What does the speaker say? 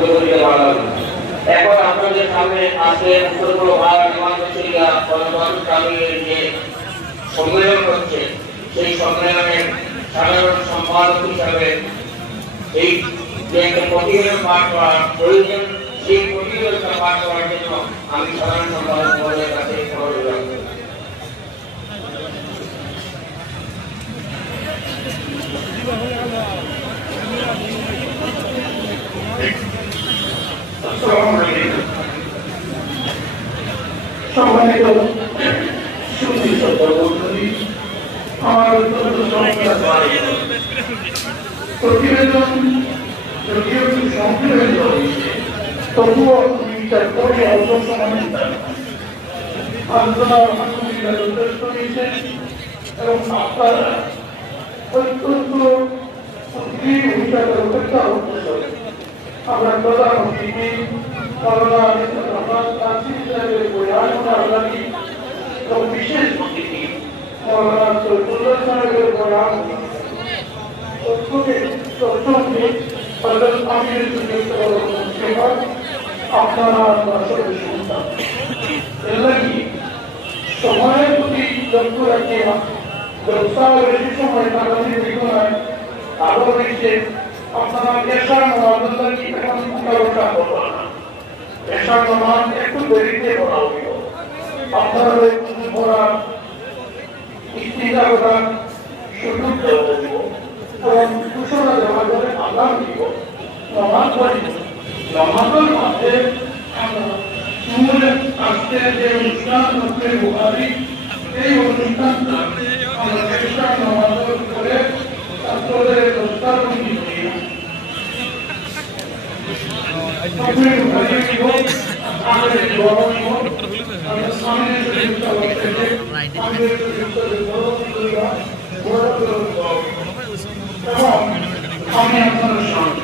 করিতে পারলাম না। এখন আপনাদের সামনে আজকে উত্তর ভারত নির্মাণশিলা কর্মসূচির যে সম্মেলন হচ্ছে, সেই সম্মেলনের সাধারণ সম্পাদক হিসাবে এই যে একটা প্রতিবেদন পাঠ করার প্রয়োজন, সেই প্রতিবেদনটা পাঠ করার জন্য আমি সাধারণ সম্পাদক মহোদয়ের কাছে অনুরোধ রাখব। সম্মানিত সুধী সভাপতি, আমার প্রতিবেদন যদিও একটু সংক্ষেপে হয়েছে, তবুও তার পরে অল্প সময় আলোচনা আলহামদুলিল্লাহ যথেষ্ট হয়েছে এবং আপনারা অত্যন্ত উদ্গ্রীব হিসাবে অপেক্ষা করতেছে। আমরা প্রধান অতিথি করোনা এবং বিশেষ অতিথি করোনা চৈতুল্লাহ সাহেবের বয়ান আপনারা শুনতাম। এর লাগি সময়ের প্রতি লক্ষ্য রাখি ব্যবসা বেশি সময় কাটানোর বিঘ্নায় আরো বেশি আপনারা পেশার নামাজ লাগি এখন 15টা হলো না। পেশার নামাজ একটু দেরিতে পড়া হইল, আপনারা একটু পড়ার ইস্তিজা করার সুযোগ দেওয়া হইব এবং ঘোষণা দেওয়া যাবে আল্লাহ দিব নামাজ পড়ি। নামাজের মধ্যে আজকের যে অনুষ্ঠান হচ্ছে বুখারী, এই অনুষ্ঠানটা আমরা পেশার নামাজের উপরে ছাত্রদের দস্তারবন্দি করি। আমি আপনার সামনে